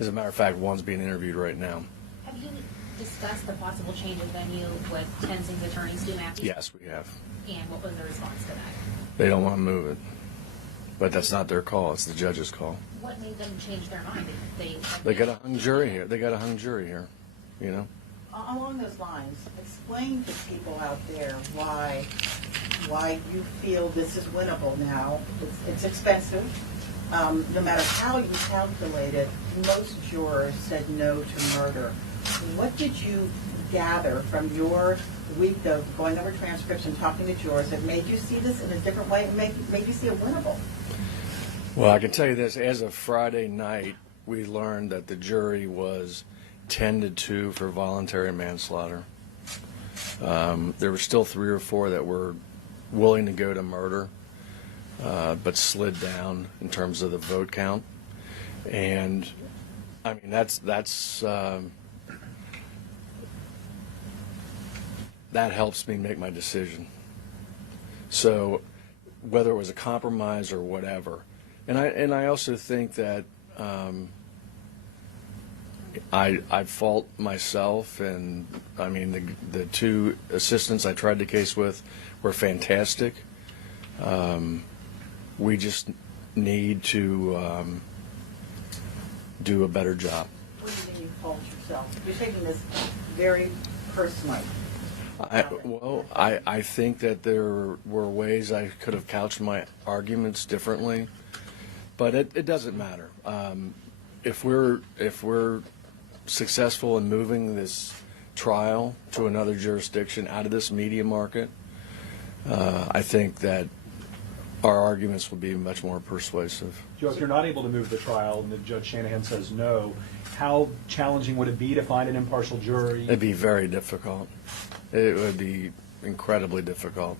As a matter of fact, one's being interviewed right now. Have you discussed the possible change of venue with Tenzing's attorney, Stu Matthews? Yes, we have. And what was the response to that? They don't want to move it. But that's not their call. It's the judge's call. What made them change their mind? They got a hung jury here. They got a hung jury here, you know? Along those lines, explain to people out there why you feel this is winnable now. It's expensive. No matter how you calculate it, most jurors said no to murder. What did you gather from your week of going over transcripts and talking to jurors that made you see this in a different way and made you see it winnable? Well, I can tell you this. As of Friday night, we learned that the jury was 10-2 for voluntary manslaughter. There were still 3 or 4 that were willing to go to murder, but slid down in terms of the vote count. And I mean, that helps me make my decision. So whether it was a compromise or whatever, and I also think that I fault myself, and I mean the 2 assistants I tried the case with were fantastic. We just need to do a better job. What do you think you fault yourself? You're taking this very personally. I think that there were ways I could have couched my arguments differently, but it doesn't matter. If we're successful in moving this trial to another jurisdiction out of this media market, I think that our arguments will be much more persuasive. Joe, if you're not able to move the trial and the Judge Shanahan says no, how challenging would it be to find an impartial jury? It'd be very difficult. It would be incredibly difficult.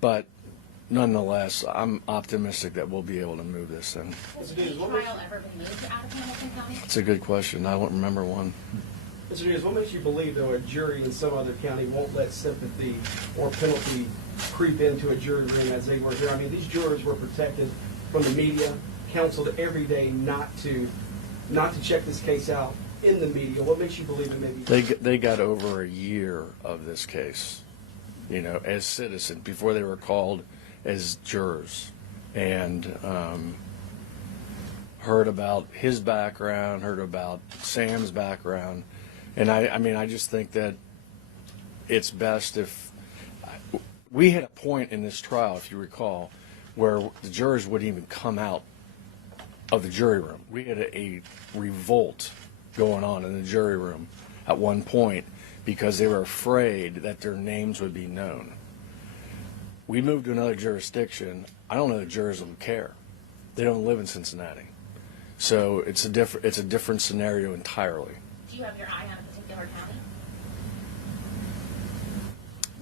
But nonetheless, I'm optimistic that we'll be able to move this thing. Has any trial ever been moved out of Hamilton County? It's a good question. I don't remember one. Mr. Diaz, what makes you believe, though, a jury in some other county won't let sympathy or penalty creep into a jury room as they were here? I mean, these jurors were protected from the media, counseled every day not to check this case out in the media. What makes you believe that maybe They got over a year of this case, you know, as citizens before they were called as jurors, and heard about his background, heard about Sam's background, and I mean, I just think that it's best if we had a point in this trial, if you recall, where the jurors wouldn't even come out of the jury room. We had a revolt going on in the jury room at one point because they were afraid that their names would be known. We moved to another jurisdiction. I don't know the jurors will care. They don't live in Cincinnati. So it's a different scenario entirely. Do you have your eye on a particular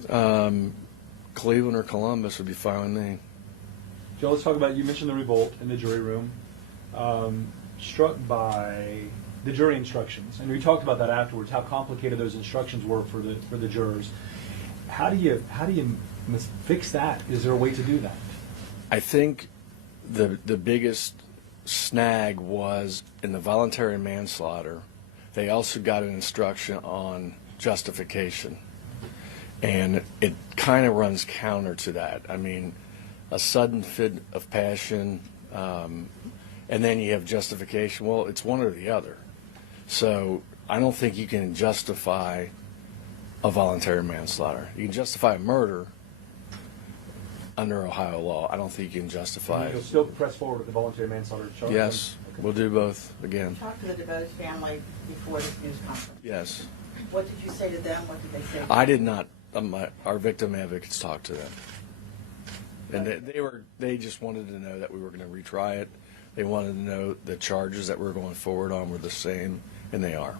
county? Cleveland or Columbus would be fine with me. Joe, let's talk about, you mentioned the revolt in the jury room. Struck by the jury instructions, and we talked about that afterwards, how complicated those instructions were for the jurors. How do you fix that? Is there a way to do that? I think the biggest snag was in the voluntary manslaughter. They also got an instruction on justification, and it kind of runs counter to that. I mean, a sudden fit of passion, and then you have justification. Well, it's one or the other. So I don't think you can justify a voluntary manslaughter. You can justify a murder under Ohio law. I don't think you can justify You'll it. still press forward with the voluntary manslaughter charge? Yes, Okay. we'll do both again. Talk to the devoted family before this news conference. Yes. What did you say to them? What did they say? I did not. Our victim advocates talked to them, and they just wanted to know that we were going to retry it. They wanted to know the charges that we're going forward on were the same, and they are.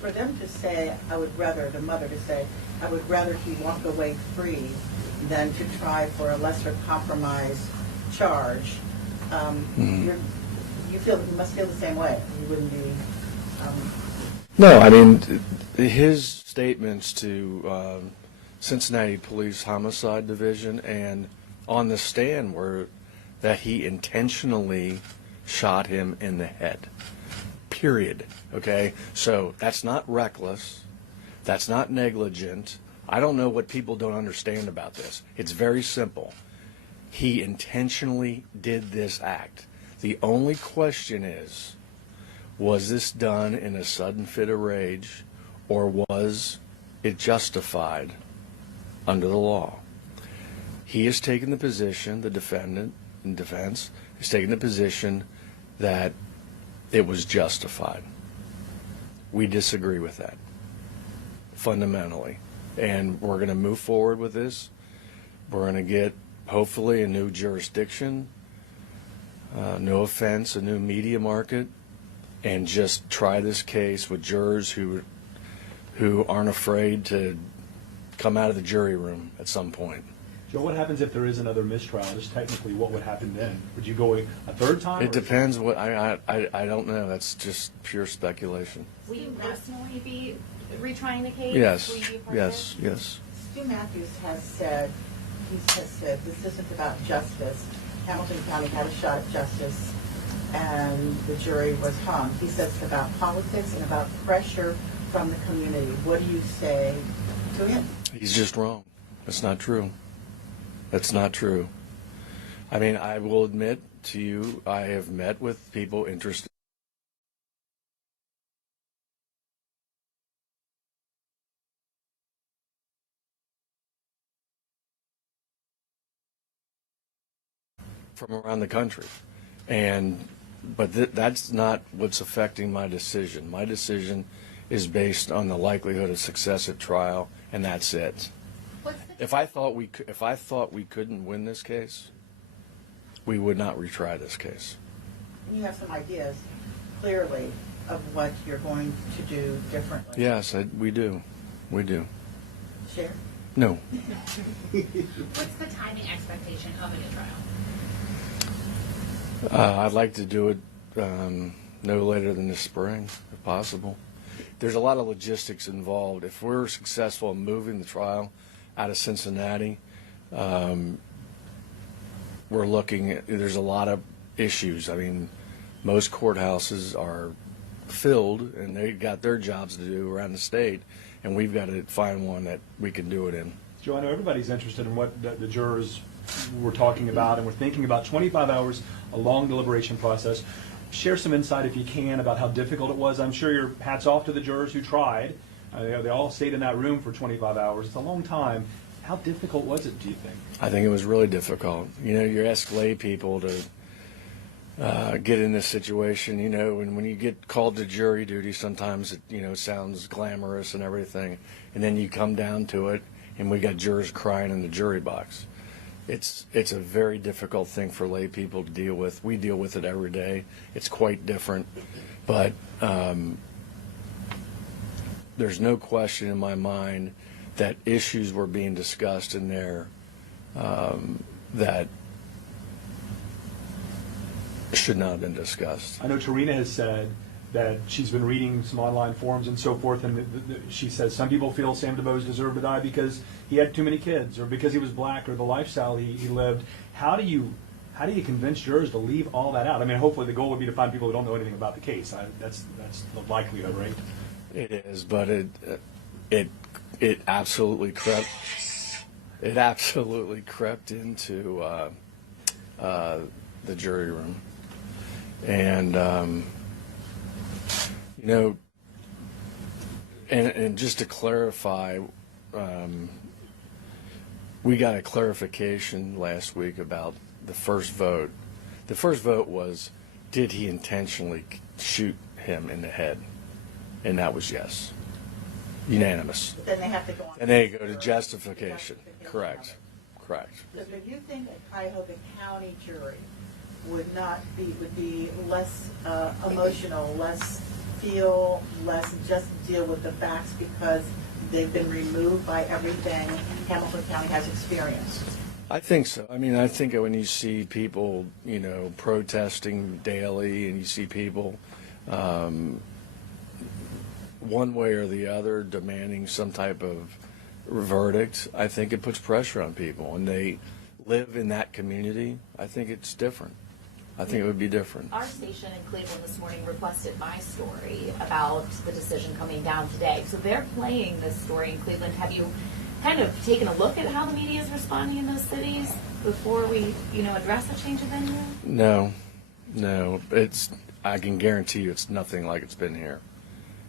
For them to say, the mother to say, I would rather he walk away free than to try for a lesser compromise charge. You must feel the same way. You wouldn't be. No, I mean, his statements to Cincinnati Police Homicide Division and on the stand were that he intentionally shot him in the head. Period. Okay? So that's not reckless. That's not negligent. I don't know what people don't understand about this. It's very simple. He intentionally did this act. The only question is, was this done in a sudden fit of rage, or was it justified under the law? He has taken the position, the defendant in defense, has taken the position that it was justified. We disagree with that, fundamentally. And we're going to move forward with this. We're going to get, hopefully, a new jurisdiction, no offense, a new media market, and just try this case with jurors who aren't afraid to come out of the jury room at some point. Joe, what happens if there is another mistrial? Just technically, what would happen then? Would you go a third time? It depends. What I don't know. That's just pure speculation. Will you personally be retrying the case? Yes, Will you be a part of yes, it? yes. Stu Matthews has said, this isn't about justice. Hamilton County had a shot at justice, and the jury was hung. He says it's about politics and about pressure from the community. What do you say to him? He's just wrong. That's not true. That's not true. I mean, I will admit to you, I have met with people interested. From around the country, but that's not what's affecting my decision. My decision is based on the likelihood of success at trial, and that's it. What's the If I thought we couldn't win this case, we would not retry this case. You have some ideas, clearly, of what you're going to do differently. Yes, we do. We do. Share? No. What's the timing expectation of a new trial? I'd like to do it no later than this spring, if possible. There's a lot of logistics involved. If we're successful in moving the trial out of Cincinnati, we're looking at, there's a lot of issues. I mean, most courthouses are filled, and they got their jobs to do around the state, and we've got to find one that we can do it in. Joe, I know everybody's interested in what the jurors were talking about, and we're thinking about 25 hours, a long deliberation process. Share some insight, if you can, about how difficult it was. I'm sure your hat's off to the jurors who tried. They all stayed in that room for 25 hours. It's a long time. How difficult was it, do you think? I think it was really difficult. You know, you ask lay people to get in this situation, you know, and when you get called to jury duty, sometimes it, you know, sounds glamorous and everything, and then you come down to it, and we got jurors crying in the jury box. It's a very difficult thing for lay people to deal with. We deal with it every day. It's quite different, but there's no question in my mind that issues were being discussed in there that should not have been discussed. I know Tarina has said that she's been reading some online forums and so forth, and she says some people feel Sam DuBose deserved to die because he had too many kids, or because he was black, or the lifestyle he lived. How do you convince jurors to leave all that out? I mean, hopefully the goal would be to find people who don't know anything about the case. That's the likelihood, right? It is, but it absolutely crept. It absolutely crept into the jury room, and you know, and just to clarify, we got a clarification last week about the first vote. The first vote was, did he intentionally shoot him in the head? And that was yes. Unanimous. But then they have to go on. And they go to justification. Correct. Correct. Because do you think a Cuyahoga County jury would be less emotional, less just deal with the facts because they've been removed by everything Hamilton County has experienced? I think so. I mean, I think when you see people, you know, protesting daily, and you see people one way or the other demanding some type of verdict, I think it puts pressure on people, and they live in that community. I think it's different. I think it would be different. Our station in Cleveland this morning requested my story about the decision coming down today. So they're playing this story in Cleveland. Have you kind of taken a look at how the media is responding in those cities before we, address a change of venue? No. I can guarantee you it's nothing like it's been here.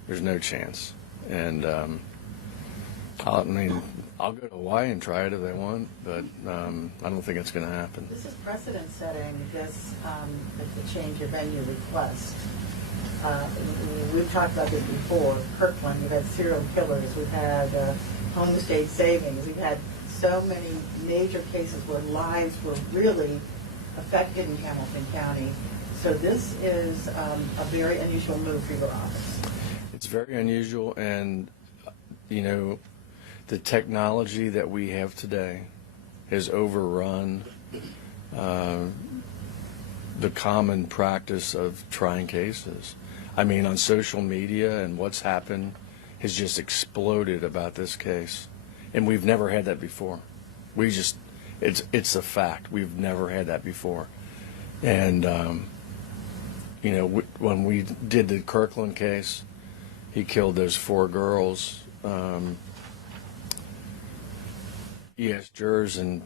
There's no chance. And I'll go to Hawaii and try it if they want, but I don't think it's going to happen. This is precedent setting, this, the change of venue request. We've talked about this before. Kirkland, we've had serial killers, we've had homestead savings, we've had so many major cases where lives were really affected in Hamilton County. So this is a very unusual move for your office. It's very unusual, and the technology that we have today has overrun the common practice of trying cases. I mean, on social media and what's happened has just exploded about this case, and we've never had that before. It's a fact. We've never had that before, and when we did the Kirkland case, he killed those 4 girls. He asked jurors, and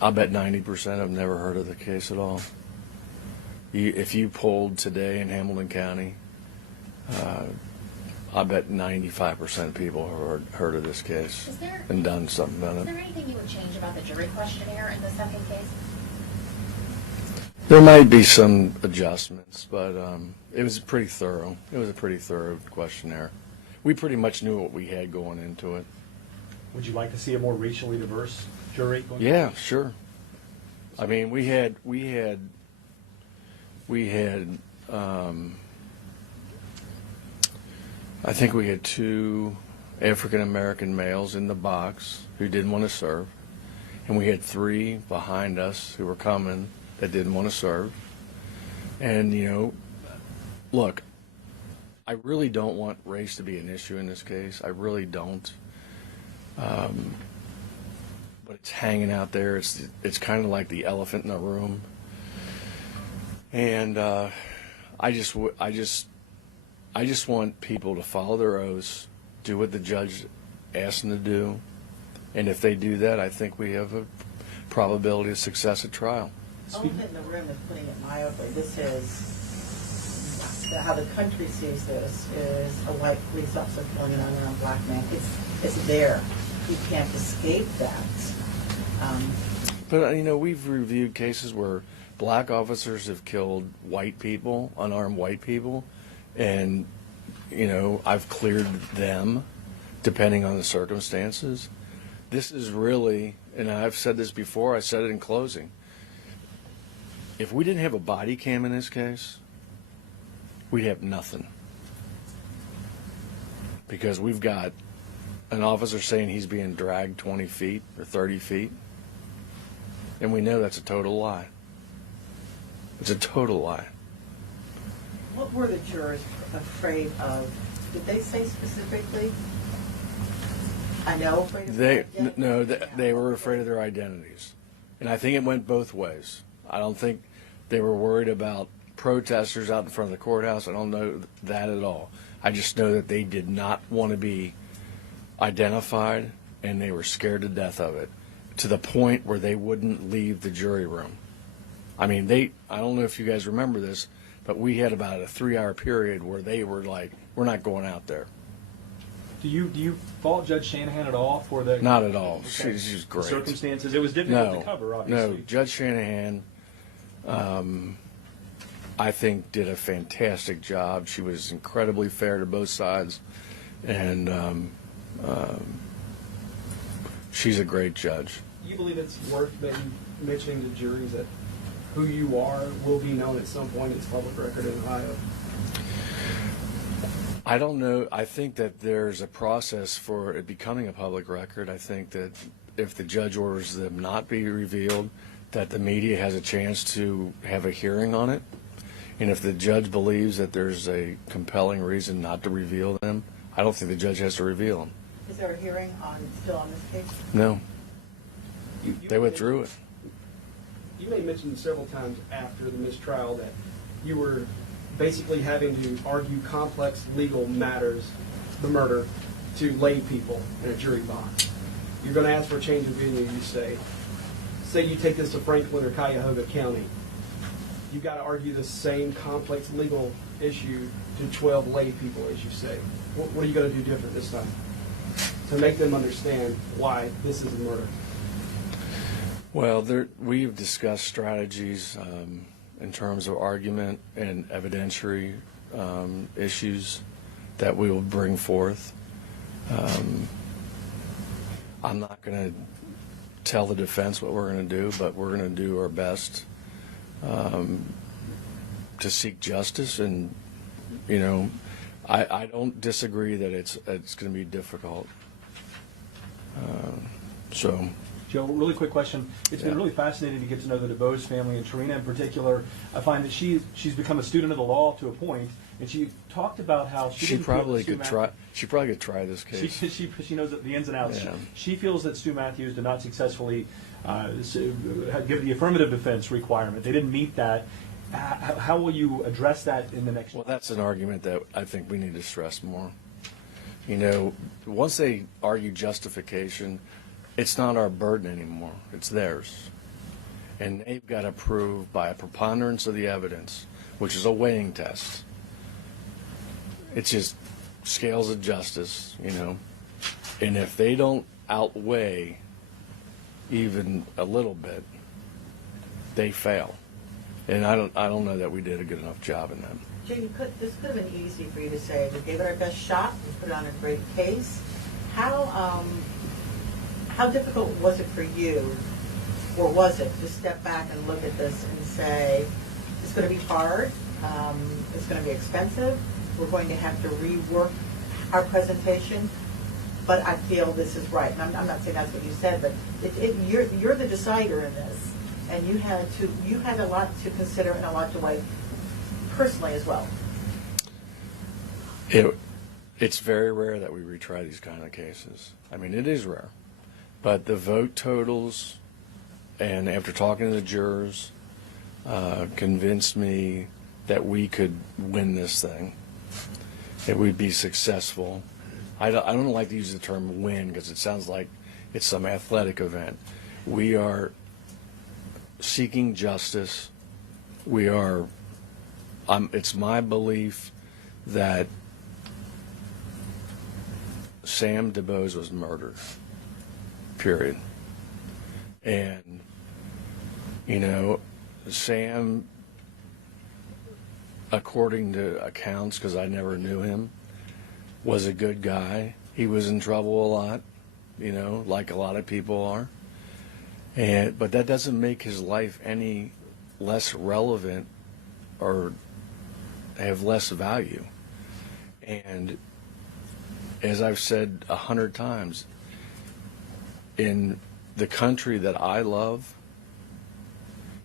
I bet 90% of them never heard of the case at all. If you polled today in Hamilton County, I bet 95% of people have heard of this case and done something about Is it. there anything you would change about the jury questionnaire in the second case? There might be some adjustments, but it was pretty thorough. It was a pretty thorough questionnaire. We pretty much knew what we had going into it. Would you like to see a more racially diverse jury? Yeah, sure. I mean, we had I think we had 2 African American males in the box who didn't want to serve, and we had 3 behind us who were coming that didn't want to serve. And look, I really don't want race to be an issue in this case. I really don't. But it's hanging out there. It's kind of like the elephant in the room. And I just want people to follow their oaths, do what the judge asks them to do, and if they do that, I think we have a probability of success at trial. Elephant in the room is putting it mildly. This is how the country sees this is a white police officer killing an unarmed black man. It's there. You can't escape that. But we've reviewed cases where black officers have killed white people, unarmed white people, and I've cleared them depending on the circumstances. This is really, and I've said this before, I said it in closing, if we didn't have a body cam in this case, we'd have nothing. Because we've got an officer saying he's being dragged 20 feet or 30 feet, and we know that's a total lie. It's a total lie. What were the jurors afraid of? Did they say specifically? I know afraid of their identity. No, they were afraid of their identities. And I think it went both ways. I don't think they were worried about protesters out in front of the courthouse. I don't know that at all. I just know that they did not want to be identified, and they were scared to death of it, to the point where they wouldn't leave the jury room. I mean, I don't know if you guys remember this, but we had about a 3-hour period where they were like, we're not going out there. Do you fault Judge Shanahan at all for the? Not at all. Okay. She's The great. circumstances. It was difficult to cover, obviously. No, Judge Shanahan, I think, did a fantastic job. She was incredibly fair to both sides, and she's a great judge. You believe it's worth maybe mentioning to juries that who you are will be known at some point? It's public record in Ohio. I don't know. I think that there's a process for it becoming a public record. I think that if the judge orders them not be revealed, that the media has a chance to have a hearing on it. And if the judge believes that there's a compelling reason not to reveal them, I don't think the judge has to reveal them. Is there a hearing still on this case? No. They withdrew it. you may mention several times after the mistrial that you were basically having to argue complex legal matters, the murder, to lay people in a jury box. You're going to ask for a change of venue, you say. Say you take this to Franklin or Cuyahoga County. You got to argue the same complex legal issue to 12 lay people, as you say. What are you going to do different this time to make them understand why this is a murder? Well, we've discussed strategies in terms of argument and evidentiary issues that we will bring forth. I'm not going to tell the defense what we're going to do, but we're going to do our best to seek justice. And, you know, I don't disagree that it's going to be difficult. So. Joe, really quick question. It's been really fascinating to get to know the DeBose family, and Tarina in particular. I find that she's become a student of the law to a point, and she talked about how she probably could try. She probably could try this case. She knows the ins and outs. Yeah. She feels that Stu Matthews did not successfully give the affirmative defense requirement. They didn't meet that. How will you address that in the next? Well, that's an argument that I think we need to stress more. You know, once they argue justification, it's not our burden anymore. It's theirs. And they've got to prove by a preponderance of the evidence, which is a weighing test. It's just scales of justice, you know. And if they don't outweigh even a little bit, they fail. And I don't know that we did a good enough job in that. Jim, this could have been easy for you to say, we gave it our best shot, we put on a great case. How difficult was it for you, or was it, to step back and look at this and say, it's going to be hard, it's going to be expensive, we're going to have to rework our presentation, but I feel this is right. And I'm not saying that's what you said, but you're the decider in this, and you had a lot to consider and a lot to weigh personally as well. It's very rare that we retry these kind of cases. I mean, it is rare. But the vote totals, and after talking to the jurors, convinced me that we could win this thing. It would be successful. I don't like to use the term win because it sounds like it's some athletic event. We are seeking justice. It's my belief that Sam DeBose was murdered. Period. And, you know, Sam, according to accounts, because I never knew him, was a good guy. He was in trouble a lot, you know, like a lot of people are. But that doesn't make his life any less relevant or have less value. And as I've said 100 times, in the country that I love,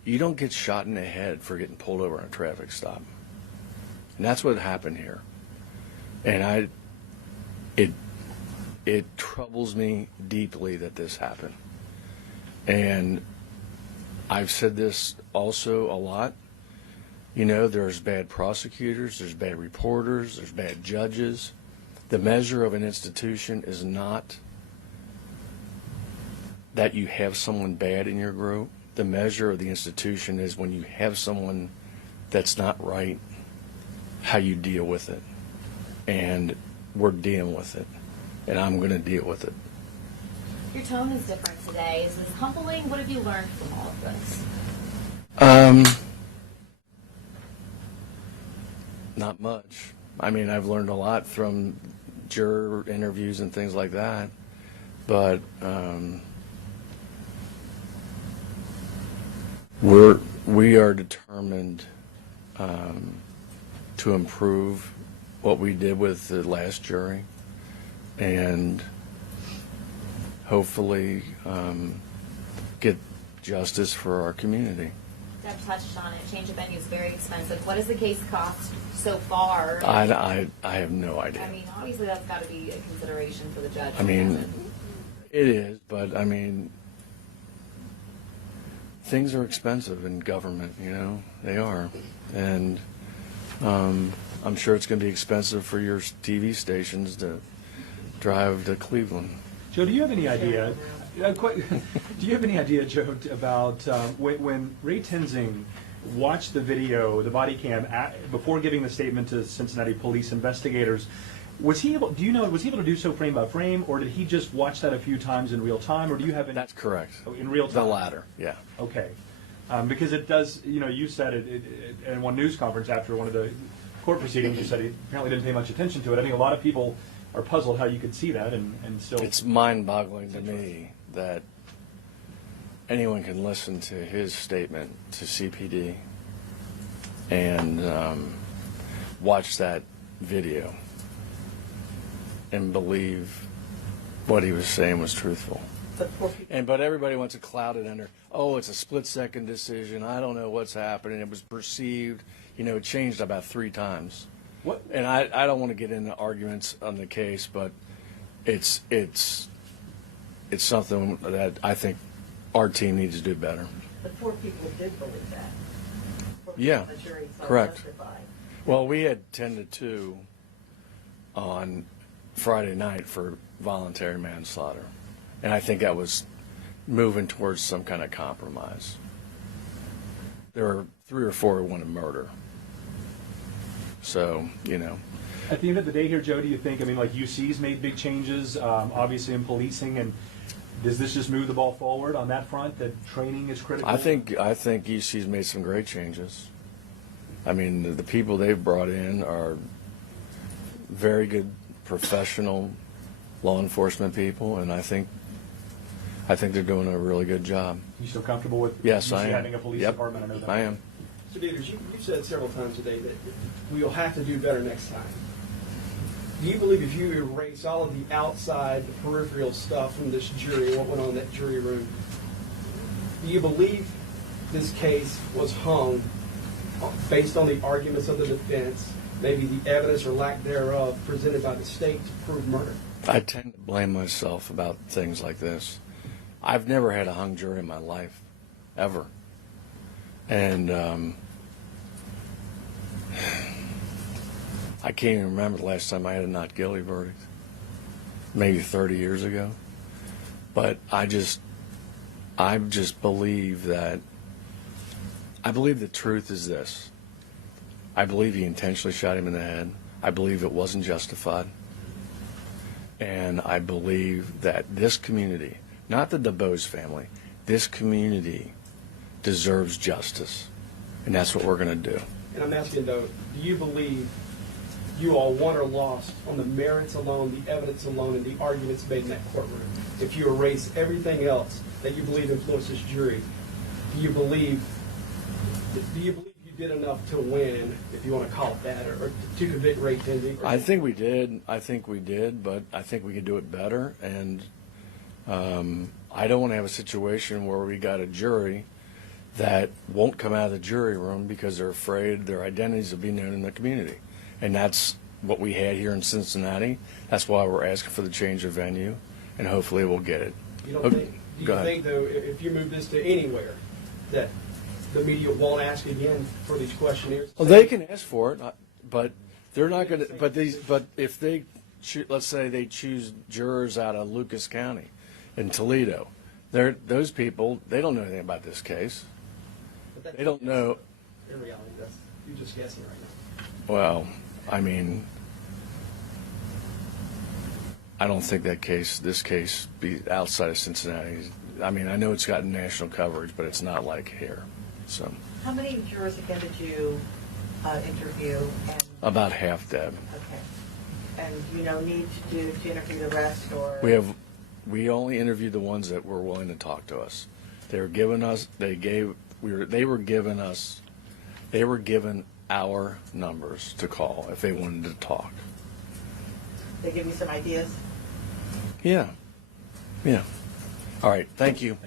you don't get shot in the head for getting pulled over on a traffic stop. And that's what happened here. And it troubles me deeply that this happened. And I've said this also a lot. You know, there's bad prosecutors, there's bad reporters, there's bad judges. The measure of an institution is not that you have someone bad in your group. The measure of the institution is when you have someone that's not right, how you deal with it. And we're dealing with it. And I'm going to deal with it. Your tone is different today. Is this humbling? What have you learned from all of this? Not much. I mean, I've learned a lot from juror interviews and things like that. But we are determined to improve what we did with the last jury, and hopefully get justice for our community. Deb touched on it. Change of venue is very expensive. What does the case cost so far? I have no idea. I mean, obviously that's got to be a consideration for the judge. I mean, it is, but I mean, things are expensive in government, you know, they are. And I'm sure it's going to be expensive for your TV stations to drive to Cleveland. Joe, do you have any idea? Do you have any idea, Joe, about when Ray Tenzing watched the video, the body cam, before giving the statement to Cincinnati police investigators? Was he able? Do you know? Was he able to do so frame by frame, or did he just watch that a few times in real time, or do you have any? That's correct. Oh, in real time. The latter, yeah. Okay, because it does. You know, you said it in one news conference after one of the court proceedings. You said he apparently didn't pay much attention to it. I think a lot of people are puzzled how you could see that and still. It's mind-boggling to me that anyone can listen to his statement to CPD and watch that video and believe what he was saying was truthful. But everybody wants to cloud it under, oh, it's a split-second decision. I don't know what's happening. It was perceived. You know, it changed about 3 times. What? And I don't want to get into arguments on the case, but it's something that I think our team needs to do better. The 4 people did believe that. 4 people Yeah, on the jury saw correct. justified. Well, we had 10-2 on Friday night for voluntary manslaughter, and I think that was moving towards some kind of compromise. There were 3 or 4 who wanted murder. So, you know. At the end of the day here, Joe, do you think, I mean, like UC's made big changes, obviously in policing, and does this just move the ball forward on that front, that training is critical? I think UC's made some great changes. I mean, the people they've brought in are very good professional law enforcement people, and I think they're doing a really good job. You still comfortable with Yes, UC I am. having a police Yep, department? I know that. I am. So, David, you've said several times today that we'll have to do better next time. Do you believe if you erase all of the outside, the peripheral stuff from this jury, what went on in that jury room, do you believe this case was hung based on the arguments of the defense, maybe the evidence or lack thereof presented by the state to prove murder? I tend to blame myself about things like this. I've never had a hung jury in my life, ever. And I can't even remember the last time I had a not guilty verdict. Maybe 30 years ago. But I just believe that, I believe the truth is this. I believe he intentionally shot him in the head. I believe it wasn't justified. And I believe that this community, not the DeBose family, this community deserves justice. And that's what we're going to do. And I'm asking, though, do you believe you all won or lost on the merits alone, the evidence alone, and the arguments made in that courtroom? If you erase everything else that you believe influenced this jury, do you believe you did enough to win, if you want to call it that, or to convict Ray Tenzing? I think we did. But I think we could do it better. And I don't want to have a situation where we got a jury that won't come out of the jury room because they're afraid their identities will be known in the community. And that's what we had here in Cincinnati. That's why we're asking for the change of venue, and hopefully we'll get it. You don't think, do you think, though, if you move this to anywhere, that the media won't ask again for these questionnaires? Well, they can ask for it, but they're not going to. But if they, let's say they choose jurors out of Lucas County, in Toledo, those people, they don't know anything about this case. They don't know. In reality, you're just guessing right now. Well, I mean, I don't think this case be outside of Cincinnati. I mean, I know it's gotten national coverage, but it's not like here. So. How many jurors again did you interview? And, about half, Deb. okay. And you need to interview the rest, or We only interviewed the ones that were willing to talk to us. They were given our numbers to call if they wanted to talk. they give you some ideas? Yeah. All right. Thank you.